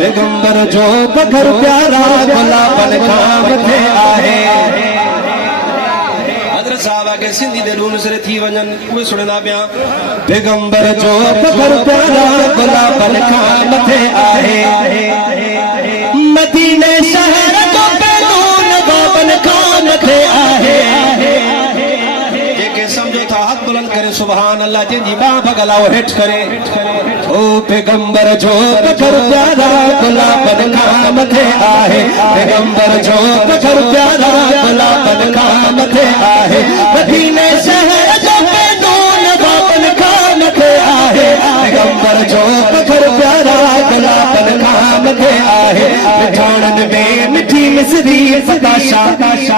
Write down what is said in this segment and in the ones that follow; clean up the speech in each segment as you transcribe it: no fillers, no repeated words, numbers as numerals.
पैगंबर जो पत्थर प्यारा गुलाबन खाम थे आहे। हज़रत साहब के सिंधी दे रूम से थी वजन उहे सुनना पिया। पैगंबर जो पत्थर प्यारा गुलाबन खाम थे आहे। मदीने शहर जो पैगून गुलाबन खाम थे आहे। समझो था हाथ बुलंद करे सुभान अल्लाह जी मां भगलाओ हेठ करे। ओ पैगंबर जो पत्थर प्यारा गुलाबन खाम थे आहे। पैगंबर जो पत्थर प्यारा गुलाबन खाम थे आहे। मदीने शहर जो पैगून गुलाबन खाम थे आहे। पैगंबर जो पत्थर प्यारा गुलाबन खाम थे आहे। मिठाणन में मिठी मिसरी बताशा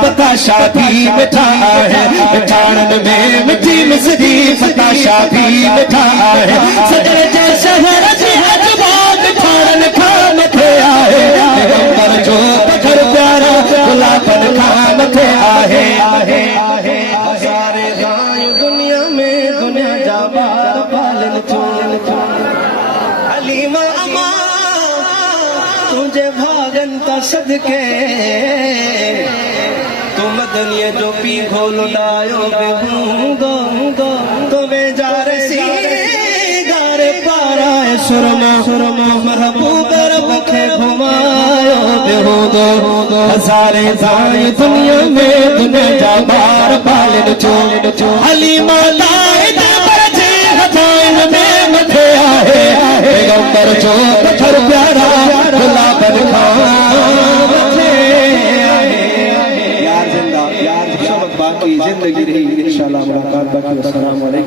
बताशा भी मिठा है। मिठाणन में मिठी मिसरी बताशा भी मिठा है। सदर जा शहर जी अजबान मिठाणन खाम थे आहे। पैगंबर जो पत्थर प्यारा गुलाबन खाम थे आहे। हज़ारे गाय दुनिया में दुनिया जा बार पालन हलीमा अमा तुझे भागन का सदके। तू मदनिया जो पी खोल लायो बेहूंगो तो बेजार सी गारे पारा सुरमा महबूब रब के घुमायो बेहूंगो। हज़ारे दाए दुनिया में दुनिया जा बार पालन चो हलीमा लाए बरजे हजाइन में मथे आहे। पैगंबर जो पत्थर प्यारा गुलाबन खाम थे आहे। यार जिंदा यार शबक बाकी जिंदगी रही इंशाल्लाह मुलाकात बाकी। अस्सलाम वालेकुम।